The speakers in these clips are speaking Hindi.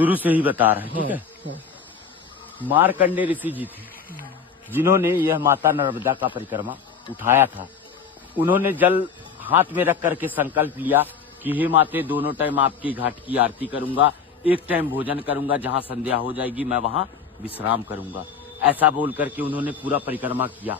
शुरू से ही बता रहे हैं, ठीक है। मार्कंडेय ऋषि जी थे जिन्होंने यह माता नर्मदा का परिक्रमा उठाया था। उन्होंने जल हाथ में रख करके संकल्प लिया कि हे माते, दोनों टाइम आपकी घाट की आरती करूंगा, एक टाइम भोजन करूंगा, जहां संध्या हो जाएगी मैं वहां विश्राम करूंगा। ऐसा बोल करके उन्होंने पूरा परिक्रमा किया।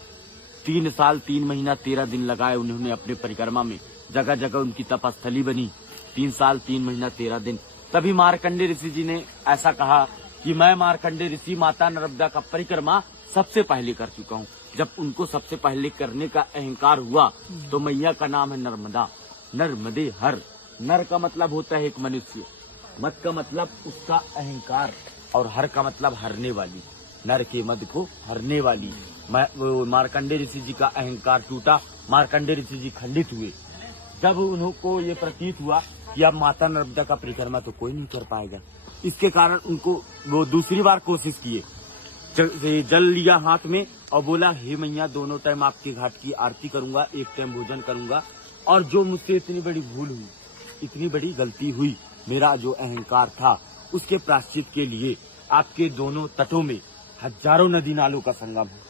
3 साल 3 महीना 13 दिन लगाए उन्होंने अपने परिक्रमा में। जगह जगह उनकी तपस्थली बनी। 3 साल 3 महीना 13 दिन। तभी मार्कंडेय ऋषि जी ने ऐसा कहा कि मैं मार्कंडेय ऋषि माता नर्मदा का परिक्रमा सबसे पहले कर चुका हूँ। जब उनको सबसे पहले करने का अहंकार हुआ तो मैया का नाम है नर्मदा। नर्मदे हर। नर का मतलब होता है एक मनुष्य, मत का मतलब उसका अहंकार, और हर का मतलब हरने वाली। नर के मद को हरने वाली। मार्कंडेय ऋषि जी का अहंकार टूटा। मार्कंडेय ऋषि जी खंडित हुए। जब उनको ये प्रतीत हुआ कि अब माता नर्मदा का परिक्रमा तो कोई नहीं कर पाएगा, इसके कारण उनको वो दूसरी बार कोशिश किए। जल लिया हाथ में और बोला, हे मैया, दोनों टाइम आपके घाट की आरती करूंगा, एक टाइम भोजन करूंगा, और जो मुझसे इतनी बड़ी भूल हुई, इतनी बड़ी गलती हुई, मेरा जो अहंकार था, उसके प्रायश्चित के लिए आपके दोनों तटों में हजारों नदी नालों का संगम है।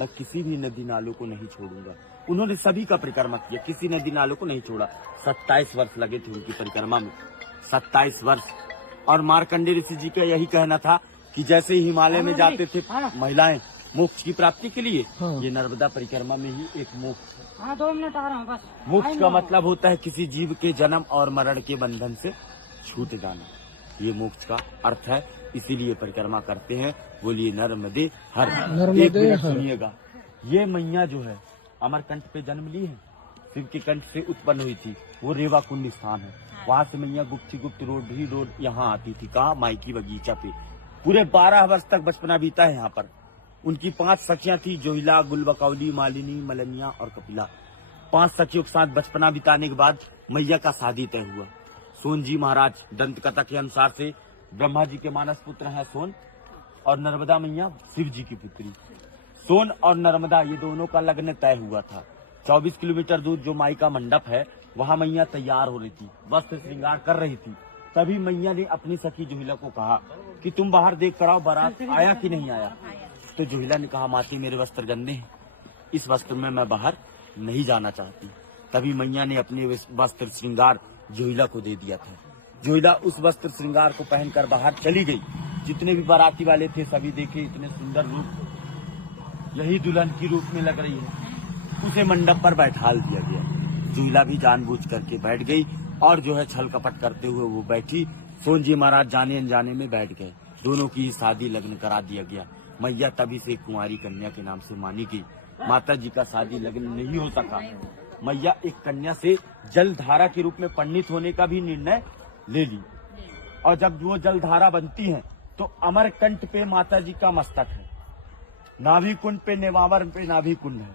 मैं किसी भी नदी नालों को नहीं छोड़ूंगा। उन्होंने सभी का परिक्रमा किया, किसी नदी नालों को नहीं छोड़ा। 27 वर्ष लगे थे उनकी परिक्रमा में, 27 वर्ष। और मार्कंडेय ऋषि जी का यही कहना था कि जैसे हिमालय में जाते थे महिलाएं मोक्ष की प्राप्ति के लिए, ये नर्मदा परिक्रमा में ही एक मोक्ष है। 2 मिनट आ रहा हूँ बस। मोक्ष का मतलब होता है किसी जीव के जन्म और मरण के बंधन से छूट जाना। ये मोक्ष का अर्थ है, इसीलिए परिक्रमा करते हैं। बोलिए नर्मदे हर। एक मिनट सुनिएगा। ये मैया जो है अमरकंठ पे जन्म ली है, शिव के कंठ से उत्पन्न हुई थी। वो रेवा कुंड स्थान है। वहाँ से मैया गुप्त रोड यहाँ आती थी। कहाँ? माइकी बगीचा पे। पूरे 12 वर्ष तक बचपना बीता है यहाँ पर। उनकी 5 सखियां थी, जोहिला, गुलबकौली, मालिनी, मलनिया और कपिला। 5 सखियों के साथ बचपना बिताने के बाद मैया का शादी तय हुआ। सोन जी महाराज, दंत कथा के अनुसार से ब्रह्मा जी के मानस पुत्र हैं सोन, और नर्मदा मैया शिव जी की पुत्री। सोन और नर्मदा ये दोनों का लग्न तय हुआ था। 24 किलोमीटर दूर जो माई का मंडप है, वहाँ मैया तैयार हो रही थी, वस्त्र श्रृंगार कर रही थी। तभी मैया ने अपनी सखी जोहिला को कहा कि तुम बाहर देख कर आओ, बारात आया कि नहीं आया। तो जोहिला ने कहा, माती मेरे वस्त्र गंदे हैं, इस वस्त्र में मैं बाहर नहीं जाना चाहती। तभी मैया ने अपने वस्त्र श्रृंगार जोहिला को दे दिया था। जोहिला उस वस्त्र श्रृंगार को पहनकर बाहर चली गई। जितने भी बाराती वाले थे सभी देखे, इतने सुंदर रूप, यही दुल्हन की रूप में लग रही है। उसे मंडप पर बैठाल दिया गया। जोहिला भी जानबूझ करके बैठ गई, और जो है छल कपट करते हुए वो बैठी। सोन जी महाराज जाने अनजाने में बैठ गए। दोनों की शादी लग्न करा दिया गया। मैया तभी से कुंवारी कन्या के नाम से मानी गई। माता जी का शादी लग्न नहीं हो सका। मैया एक कन्या से जलधारा के रूप में परिणित होने का भी निर्णय ले ली। और जब वो जलधारा बनती है तो अमरकंठ पे माता जी का मस्तक है, नाभि कुंड पे, नेवावर पे नाभि कुंड है,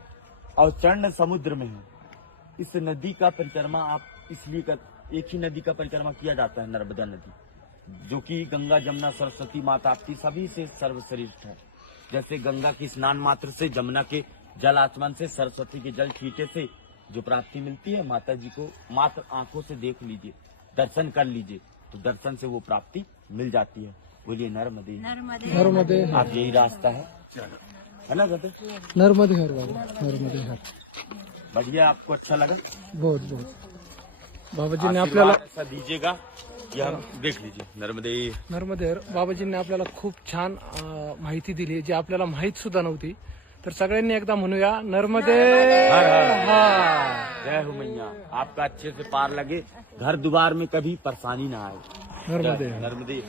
और चरण समुद्र में है। इस नदी का परिक्रमा आप इसलिए कर, एक ही नदी का परिक्रमा किया जाता है, नर्मदा नदी, जो कि गंगा, जमुना, सरस्वती माता आपकी सभी से सर्वश्रेष्ठ है। जैसे गंगा की स्नान मात्र से, जमुना के जल आचमन से, सरस्वती के जल छींटे से जो प्राप्ति मिलती है, माता जी को मात्र आंखों से देख लीजिए, दर्शन कर लीजिए, तो दर्शन से वो प्राप्ति मिल जाती है। बोलिए नर्मदे नर्मदे। आप यही रास्ता है ना कहते? नर्मदे हर बाबा, नर्मदे हर। बढ़िया, आपको अच्छा लगा? बहुत बहुत। बाबाजींनी आपल्याला ऐसा दीजिएगा कि हम देख लीजिए। नर्मदे हर। बाबाजींनी आपल्याला खूप छान माहिती दिली, जी आपल्याला माहित सुद्धा नव्हती। तर सगळ्यांनी एकदा म्हणूया, नर्मदे हर। जय हो मैया, आपका अच्छे से पार लगे, घर द्वार में कभी परेशानी ना आए। नर्मदे। नर्मदे।